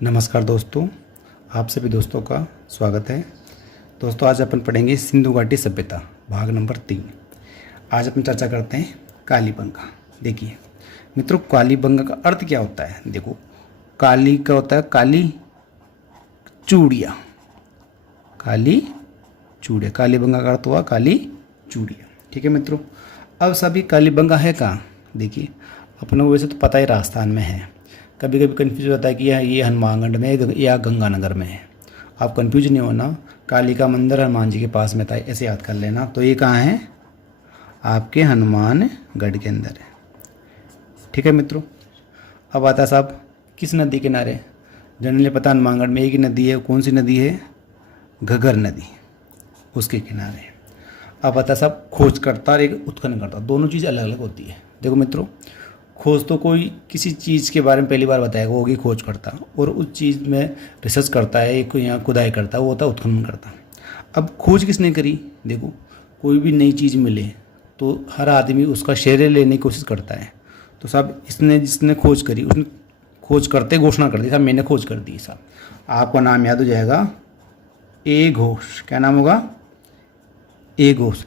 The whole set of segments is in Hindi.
नमस्कार दोस्तों, आप सभी दोस्तों का स्वागत है। दोस्तों आज अपन पढ़ेंगे सिंधु घाटी सभ्यता भाग नंबर 3। आज अपन चर्चा करते हैं कालीबंगा। देखिए मित्रों, कालीबंगा का अर्थ क्या होता है। देखो, काली का होता है काली चूड़िया, काली चूड़िया। कालीबंगा का अर्थ हुआ काली चूड़िया। ठीक है मित्रों, अब सभी कालीबंगा है कहाँ। देखिए अपने को वैसे तो पता ही राजस्थान में है, कभी कभी कन्फ्यूज होता है कि ये हनुमानगढ़ में या गंगानगर में है। आप कन्फ्यूज नहीं होना, काली का मंदिर हनुमान जी के पास में था, ऐसे याद कर लेना। तो ये कहाँ है, आपके हनुमानगढ़ के अंदर है। ठीक है मित्रों, अब आता है साहब किस नदी किनारे। जनरली पता हनुमानगढ़ में एक ही नदी है, कौन सी नदी है, घग्गर नदी, उसके किनारे। अब आता है साहब खोजकर्ता और एक उत्खननकर्ता, दोनों चीज़ अलग अलग होती है। देखो मित्रों, खोज तो कोई किसी चीज़ के बारे में पहली बार बताएगा, वो होगी खोज करता, और उस चीज़ में रिसर्च करता है, कोई यहाँ खुदाई करता है, वो होता है उत्खनन करता। अब खोज किसने करी। देखो कोई भी नई चीज़ मिले तो हर आदमी उसका शेयर लेने की कोशिश करता है। तो साहब जिसने खोज करी उसने खोज करते घोषणा कर दी, साहब मैंने खोज कर दी। साहब आपका नाम याद हो जाएगा, ए घोष। क्या नाम होगा, ए घोष।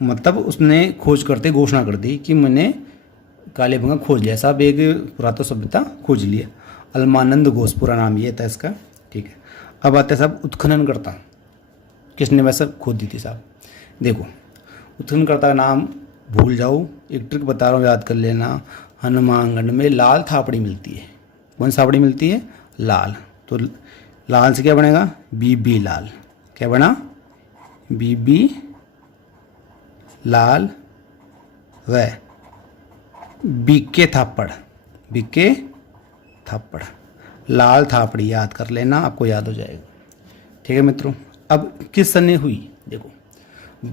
मतलब उसने खोज करते घोषणा कर दी कि मैंने कालीबंगा खोज लिया। साहब एक पुरातत्व सभ्यता खोज लिया। अलमानंद घोष पूरा नाम ये था इसका। ठीक है, अब आते हैं साहब उत्खननकर्ता, किसने वैसे खोद दी थी। साहब देखो, उत्खननकर्ता का नाम भूल जाओ, एक ट्रिक बता रहा हूँ, याद कर लेना। हनुमानगढ़ में लाल थापड़ी मिलती है। कौन सी थापड़ी मिलती है, लाल। तो लाल से क्या बनेगा, बीबी लाल। क्या बना, बीबी लाल व बीके थापड़, बीके थापड़, लाल थापड़ी याद कर लेना, आपको याद हो जाएगा। ठीक है मित्रों, अब किस सन हुई। देखो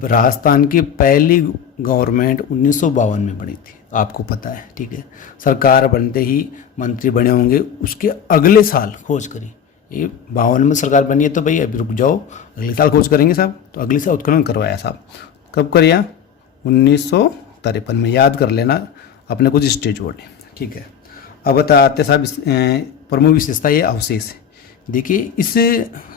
राजस्थान की पहली गवर्नमेंट 1952 में बनी थी, आपको पता है। ठीक है, सरकार बनते ही मंत्री बने होंगे, उसके अगले साल खोज करी। ये 52 में सरकार बनी है तो भाई अभी रुक जाओ, अगले साल खोज करेंगे साहब। तो अगले साल उत्खनन करवाया साहब। कब करिया, 1953 में। याद कर लेना अपने कुछ स्टेज बोर्ड। ठीक है, अब बताते साहब प्रमुख विशेषता ये अवशेष है। देखिए इस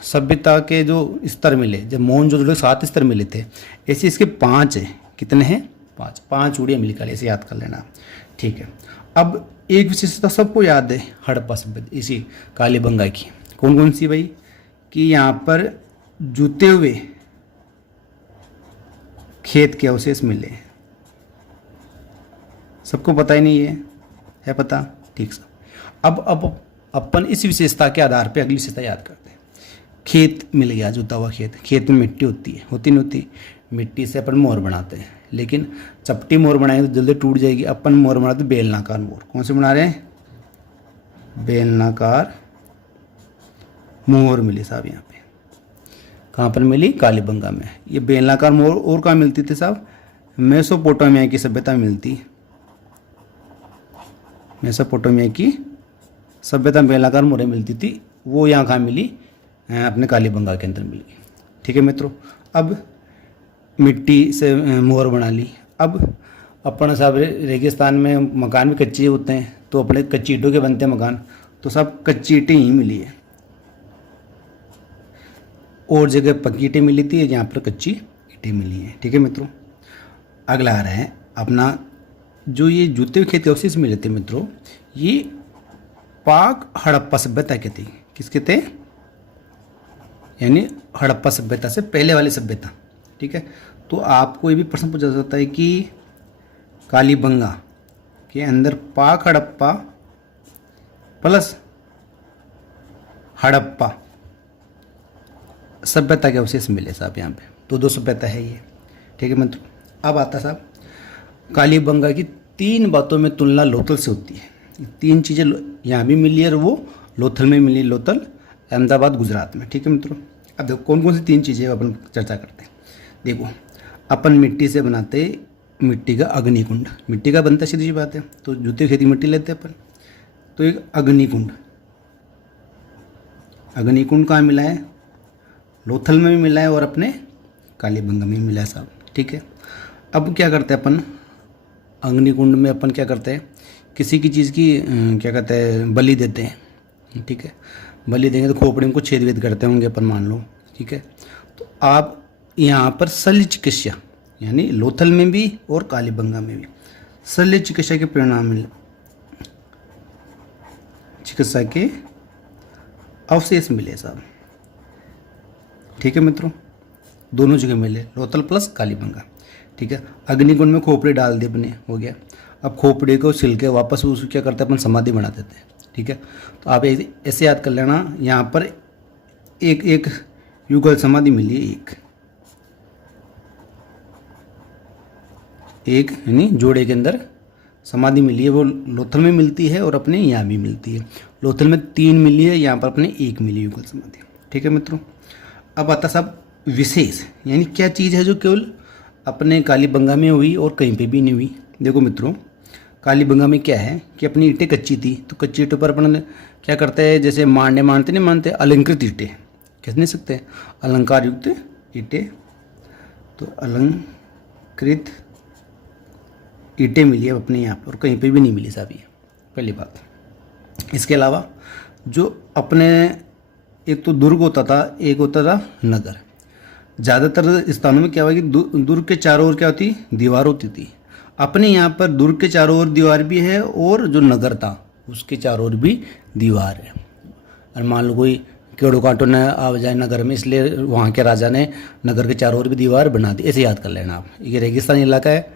सभ्यता के जो स्तर मिले, जब मोहनजोदड़ो 7 स्तर मिले थे, ऐसे इसके 5 है। कितने हैं, 5 चूड़ियाँ मिली काली, ऐसे याद कर लेना। ठीक है, अब एक विशेषता सबको याद है हड़प्पा सभ्यता इसी कालीबंगा की। कौन कौन सी भाई, कि यहाँ पर जूते हुए खेत के अवशेष मिले। सबको पता ही नहीं है पता। ठीक सर, अब अपन इस विशेषता के आधार पे अगली विशेषता याद करते हैं। खेत मिल गया, जुता हुआ खेत। खेत में मिट्टी होती है, होती नहीं होती। मिट्टी से अपन मोहर बनाते हैं, लेकिन चपटी मोहर बनाएंगे तो जल्दी टूट जाएगी। अपन मोहर बनाते बेलनाकार मोहर। कौन से बना रहे हैं, बेलनाकार मोहर मिली साहब। यहाँ पे कहाँ पर मिली, कालीबंगा में। ये बेलनाकार मोहर और कहाँ मिलती थी साहब, मेसोपोटामिया की सभ्यता में मिलती। मेसोपोटामिया की सभ्यता में बेलनाकार मोहरें मिलती थी, वो यहाँ कहाँ मिली, अपने कालीबंगा के अंदर मिल गई। ठीक है मित्रों, अब मिट्टी से मोहर बना ली। अब अपन साहब रेगिस्तान में मकान भी कच्चे होते हैं, तो अपने कच्ची ईंटों के बनते हैं मकान, तो सब कच्ची ईंटें ही मिली है। और जगह पक्की ईंटें मिली थी, यहाँ पर कच्ची ईंटें मिली हैं। ठीक है मित्रों, अगला आ रहा है अपना जो ये जूते हुए खेत के अवशेष मिले थे मित्रों, ये पाक हड़प्पा सभ्यता के थे। किसके थे, यानी हड़प्पा सभ्यता से पहले वाली सभ्यता। ठीक है, तो आपको ये भी प्रश्न पूछा जा सकता है कि कालीबंगा के अंदर पाक हड़प्पा प्लस हड़प्पा सभ्यता के अवशेष मिले साहब। यहाँ पे तो 2 सभ्यता है ये। ठीक है मित्रों, अब आता साहब कालीबंगा की 3 बातों में तुलना लोथल से होती है। 3 चीज़ें यहाँ भी मिली है और वो लोथल में मिली, लोथल अहमदाबाद गुजरात में। ठीक है मित्रों, अब देखो कौन कौन सी 3 चीज़ें अपन चर्चा करते हैं। देखो अपन मिट्टी से बनाते मिट्टी का अग्निकुंड, मिट्टी का बनता सीधी सी बात है, तो जूते खेती मिट्टी लेते हैं अपन। तो एक अग्निकुंड, अग्निकुंड कहाँ मिला है, लोथल में भी मिला है और अपने कालीबंगा में भी मिला है साहब। ठीक है, अब क्या करते हैं अपन, अग्निकुंड में अपन क्या करते हैं, किसी की चीज़ की क्या कहते हैं बलि देते हैं, ठीक है। बलि देंगे तो खोपड़ी में कुछ छेद वेद करते होंगे अपन मान लो, ठीक है। तो आप यहाँ पर शल्य चिकित्सा यानी लोथल में भी और कालीबंगा में भी शल्य चिकित्सा के परिणाम मिले, चिकित्सा के अवशेष मिले साहब, ठीक है मित्रों, दोनों जगह मिले, लोथल प्लस कालीबंगा, ठीक है। अग्निकुंड में खोपड़ी डाल दी अपने, हो गया। अब खोपड़ी को छिल के वापस उसको क्या करते हैं अपन, समाधि बना देते हैं, ठीक है। तो आप ऐसे याद कर लेना, यहाँ पर एक एक युगल समाधि मिली है, एक यानी जोड़े के अंदर समाधि मिली है, वो लोथल में मिलती है और अपने यहाँ भी मिलती है। लोथल में 3 मिली है, यहाँ पर अपने 1 मिली युगल समाधि, ठीक है मित्रों। अब आता सब विशेष, यानी क्या चीज़ है जो केवल अपने कालीबंगा में हुई और कहीं पे भी नहीं हुई। देखो मित्रों, कालीबंगा में क्या है कि अपनी ईंटें कच्ची थी, तो कच्ची ईंटों पर अपन क्या करते हैं, जैसे मानते नहीं मानते, अलंकृत ईंटें कह नहीं सकते, अलंकार युक्त ईंटें, तो अलंकृत ईंटें मिली है अपने यहाँ पर और कहीं पे भी नहीं मिली साहब, ये पहली बात। इसके अलावा जो अपने एक तो दुर्ग होता था, एक होता था नगर। ज़्यादातर स्थानों में क्या हुआ कि दुर्ग के चारों ओर क्या होती, दीवार होती थी। अपने यहाँ पर दुर्ग के चारों ओर दीवार भी है और जो नगर था उसके चारों ओर भी दीवार है। और मान लो कोई केड़ो कांटो न आ जाए नगर में, इसलिए वहाँ के राजा ने नगर के चारों ओर भी दीवार बना दी, ऐसे याद कर लेना आप। ये रेगिस्तानी इलाका है,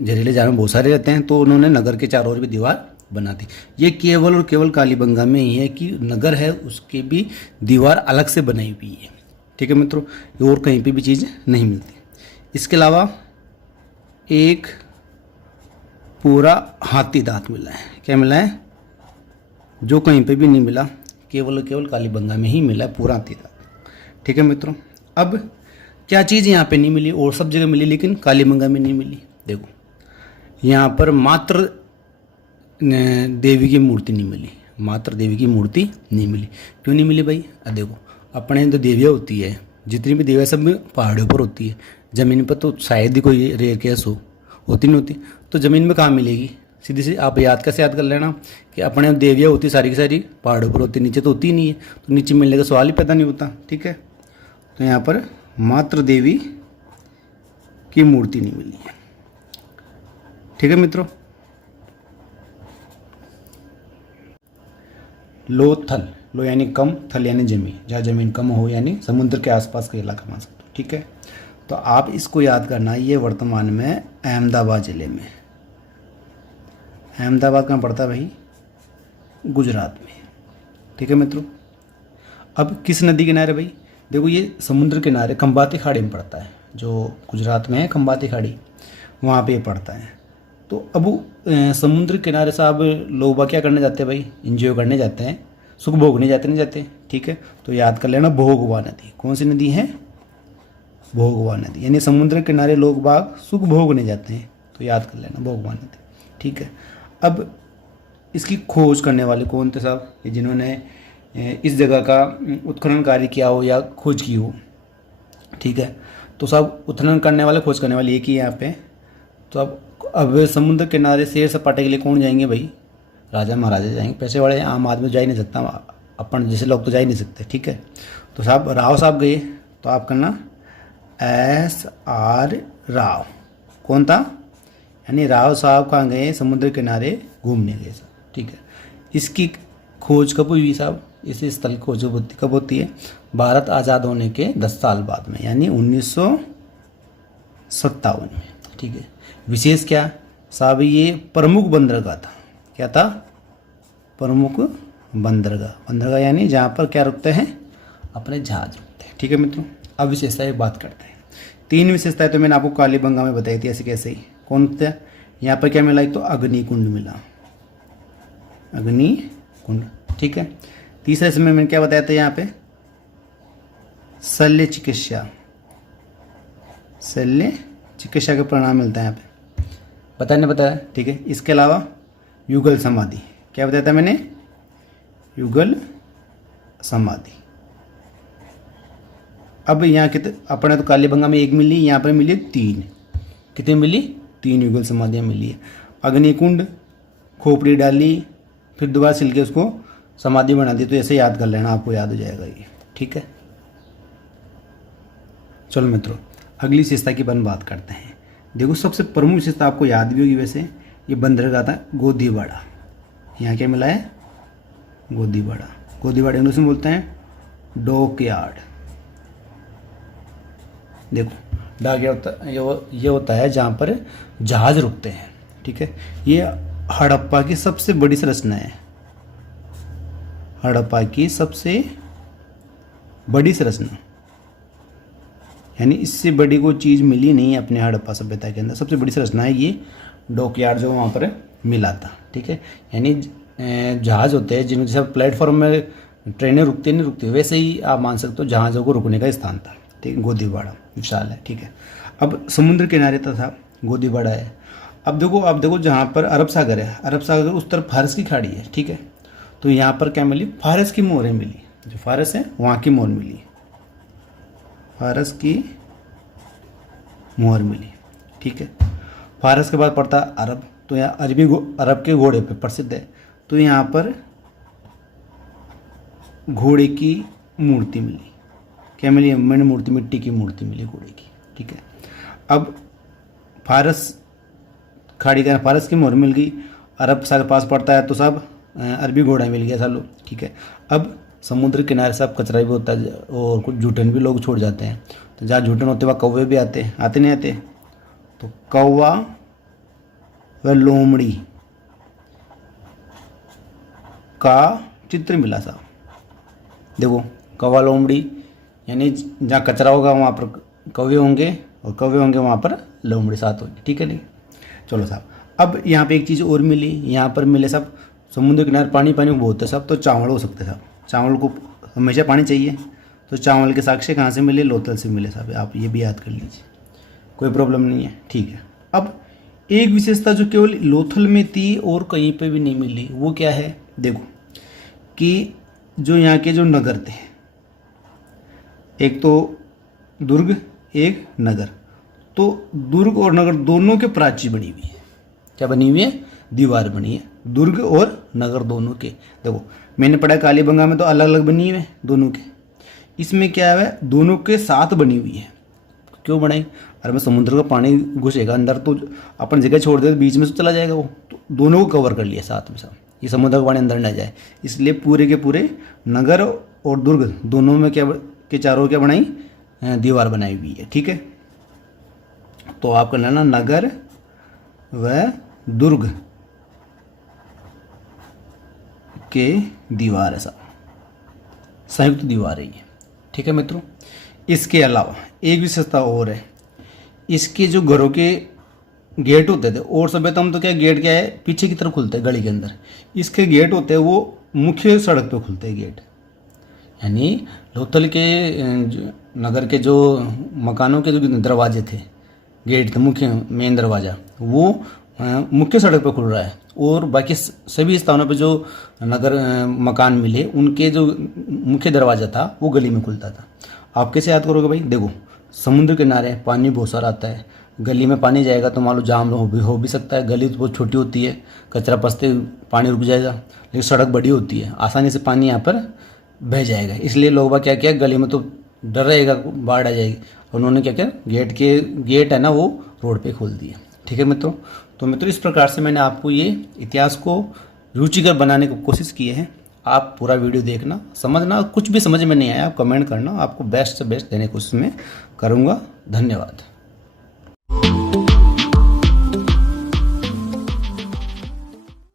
जहरीले जानवर बहुत सारे रहते हैं, तो उन्होंने नगर के चारों ओर भी दीवार बना दी। ये केवल और केवल कालीबंगा में ही है कि नगर है उसके भी दीवार अलग से बनाई हुई है, ठीक है मित्रों, और कहीं पे भी चीज़ नहीं मिलती। इसके अलावा एक पूरा हाथी दांत मिला है, क्या मिला है, जो कहीं पे भी नहीं मिला, केवल और केवल कालीबंगा में ही मिला है पूरा हाथी दांत, ठीक है मित्रों। अब क्या चीज़ यहाँ पे नहीं मिली और सब जगह मिली लेकिन कालीबंगा में नहीं मिली, देखो यहाँ पर मात्र देवी की मूर्ति नहीं मिली, मात्र देवी की मूर्ति नहीं मिली। क्यों नहीं मिली भाई, अब देखो अपने तो देवियाँ होती है, जितनी भी देवियाँ सब पहाड़ों पर होती है, ज़मीन पर तो शायद ही कोई रेयर केस होती नहीं होती, तो ज़मीन में कहाँ मिलेगी, सीधी सी आप कैसे याद कर लेना कि अपने देवियाँ होती सारी की सारी पहाड़ों पर होती, नीचे तो होती नहीं है, तो नीचे मिलने का सवाल ही पैदा नहीं होता, ठीक है। तो यहाँ पर मात्र देवी की मूर्ति नहीं मिली है, ठीक है मित्रों। लोथल, लो यानी कम, थल यानी जमीन, जहाँ जमीन कम हो यानी समुद्र के आसपास का इलाका मान सकते हो, ठीक है। तो आप इसको याद करना, ये वर्तमान में अहमदाबाद ज़िले में, अहमदाबाद कहाँ पड़ता है भाई, गुजरात में, ठीक है मित्रों। अब किस नदी किनारे भाई, देखो ये समुद्र किनारे खंबाती खाड़ी में पड़ता है, जो गुजरात में है खंबाती खाड़ी, वहाँ पे पड़ता है। तो अब समुद्र किनारे साहब लोग क्या करने जाते हैं भाई, एंजॉय करने जाते हैं, सुख भोगने जाते नहीं जाते, ठीक है। तो याद कर लेना भोगवा नदी, कौन सी नदी है, भोगवा नदी, यानी समुद्र किनारे लोग बाग सुख भोगने जाते हैं, तो याद कर लेना भोगवा नदी, ठीक है। अब इसकी खोज करने वाले कौन थे साहब, ये जिन्होंने इस जगह का उत्खनन कार्य किया हो या खोज की हो, ठीक है। तो साहब उत्खनन करने वाले, खोज करने वाले एक ही यहाँ पे। तो अब समुद्र किनारे सैर सपाटे के लिए कौन जाएंगे भाई, राजा महाराजा जाएंगे, पैसे वाले, आम आदमी जा ही नहीं सकता, अपन जैसे लोग तो जा ही नहीं सकते, ठीक है। तो साहब राव साहब गए, तो आप करना SR राव, कौन था, यानी राव साहब कहाँ गए, समुद्र किनारे घूमने गए साहब, ठीक है। इसकी खोज कब हुई साहब, इस स्थल की खोज कब होती है, भारत आज़ाद होने के 10 साल बाद में, यानी 1957 में, ठीक है। विशेष क्या साहब, ये प्रमुख बंदरगाह था, क्या था, प्रमुख बंदरगाह यानी जहाँ पर क्या रुकते हैं, अपने जहाज रुकते हैं, ठीक है मित्रों। अब विशेषता एक बात करते हैं, 3 विशेषताएं तो मैंने आपको कालीबंगा में बताई थी, ऐसे कैसे ही, कौन थे, यहाँ पर क्या मिला, एक तो अग्निकुंड मिला, अग्निकुंड, ठीक है। तीसरे समय मैंने क्या बताया था, यहाँ पे शल्य चिकित्सा के परिणाम मिलता है यहाँ पे, बताया, ठीक है। इसके अलावा युगल समाधि, क्या बताया था मैंने, युगल समाधि। अब यहाँ कितने अपने तो कालीबंगा में 1 मिली, यहाँ पर मिली 3, कितने मिली, 3 युगल समाधियाँ मिली है। अग्निकुंड खोपड़ी डाली, फिर दोबारा छिल के उसको समाधि बना दी, तो ऐसे याद कर लेना, आपको याद हो जाएगा ये, ठीक है। चलो मित्रों, अगली विशेषता की अपन बात करते हैं। देखो सबसे प्रमुख विशेषता आपको याद भी होगी वैसे, ये बंदरगाह था गोदीवाड़ा। यहाँ क्या मिला है? गोदीवाड़ा। गोदीवाड़ा इंग्लिश में बोलते हैं डॉकयार्ड। देखो डॉकयार्ड ये होता है जहाँ पर जहाज रुकते हैं, ठीक है। ये हड़प्पा की सबसे बड़ी संरचना है, हड़प्पा की सबसे बड़ी संरचना, यानी इससे बड़ी कोई चीज़ मिली नहीं है अपने हड़प्पा सभ्यता के अंदर। सबसे बड़ी संरचना है ये डॉकयार्ड जो वहाँ पर मिला था, ठीक है। यानी जहाज़ होते हैं जिनके जैसे प्लेटफॉर्म में ट्रेनें रुकती नहीं रुकती, वैसे ही आप मान सकते हो जहाज़ों को रुकने का स्थान था, ठीक है। गोदीवाड़ा विशाल है, ठीक है। अब समुद्र किनारे था गोदीवाड़ा है। अब देखो जहाँ पर अरब सागर है, अरब सागर उस तरफ फारस की खाड़ी है, ठीक है। तो यहाँ पर क्या मिली? फारस की मोहरें मिली, जो फारस है वहाँ की मोहर मिली, फारस की मोहर मिली, ठीक है। फारस के बाद पड़ता अरब, तो यहाँ अरब के घोड़े पे प्रसिद्ध है, तो यहाँ पर घोड़े की मूर्ति मिली। क्या मिली? मैंने मूर्ति, मिट्टी की मूर्ति मिली घोड़े की, ठीक है। अब फारस खाड़ी का फारस की मोहर मिल गई, अरब सागर पास पड़ता है तो सब अरबी घोड़ा मिल गया सालों, ठीक है। अब समुद्र किनारे सब कचरा भी होता है और कुछ जूठन भी लोग छोड़ जाते हैं, तो जहाँ जूठन होते वहाँ कौवे भी आते नहीं आते, तो कौवा व लोमड़ी का चित्र मिला सा। देखो कौवा लोमड़ी, यानी जहाँ कचरा होगा वहाँ पर कौवे होंगे और कौवे होंगे वहाँ पर लोमड़ी साथ होगी, ठीक है नहीं। चलो साहब, अब यहाँ पे एक चीज़ और मिली, यहाँ पर मिले सब समुद्र किनारे पानी बहुत है सब, तो चावल हो सकते साहब। चावल को हमेशा पानी चाहिए, तो चावल के साक्ष्य कहाँ से मिले? लोथल से मिले साहब, आप ये भी याद कर लीजिए, कोई प्रॉब्लम नहीं है, ठीक है। अब एक विशेषता जो केवल लोथल में थी और कहीं पे भी नहीं मिली, वो क्या है? देखो कि जो यहाँ के जो नगर थे, एक तो दुर्ग एक नगर, तो दुर्ग और नगर दोनों के प्राची बनी हुई है। क्या बनी हुई है? दीवार बनी है, दुर्ग और नगर दोनों के। देखो मैंने पढ़ा कालीबंगा में तो अलग अलग बनी हुई है दोनों के, इसमें क्या है? दोनों के साथ बनी हुई है। क्यों बनाई? अरे मैं समुद्र का पानी घुसेगा अंदर तो अपन जगह छोड़ दे तो बीच में तो चला जाएगा वो, तो दोनों को कवर कर लिया साथ में साथ, ये समुद्र का पानी अंदर ना जाए, इसलिए पूरे के पूरे नगर और दुर्ग दोनों में क्या के चारों क्या बनाई? दीवार बनाई हुई है, ठीक है। तो आप कर लेना नगर व दुर्ग के दीवार, ऐसा संयुक्त दीवार है ये, ठीक है मित्रों। इसके अलावा एक विशेषता और है, इसके जो घरों के गेट होते थे, और सभ्यता में तो क्या गेट क्या है? पीछे की तरफ खुलते हैं गली के अंदर, इसके गेट होते हैं वो मुख्य सड़क पे खुलते हैं गेट, यानी लोथल के नगर के जो मकानों के जो दरवाजे थे, गेट थे, मुख्य मेन दरवाज़ा वो मुख्य सड़क पर खुल रहा है, और बाकी सभी स्थानों पे जो नगर मकान मिले उनके जो मुख्य दरवाज़ा था वो गली में खुलता था। आप कैसे याद करोगे भाई? देखो समुद्र किनारे पानी बहुत सारा आता है, गली में पानी जाएगा तो मान लो जाम हो भी सकता है, गली तो बहुत छोटी होती है, कचरा पसते पानी रुक जाएगा, लेकिन सड़क बड़ी होती है, आसानी से पानी यहाँ पर बह जाएगा, इसलिए लोग क्या किया, गली में तो डर रहेगा बाढ़ आ जाएगी, उन्होंने क्या किया, गेट है ना वो रोड पे खोल दिए, ठीक है मित्रों। तो मित्रों इस प्रकार से मैंने आपको ये इतिहास को रुचिकर बनाने की कोशिश की है। आप पूरा वीडियो देखना, समझना, कुछ भी समझ में नहीं आया आप कमेंट करना, आपको बेस्ट से बेस्ट देने की कोशिश में करूँगा। धन्यवाद।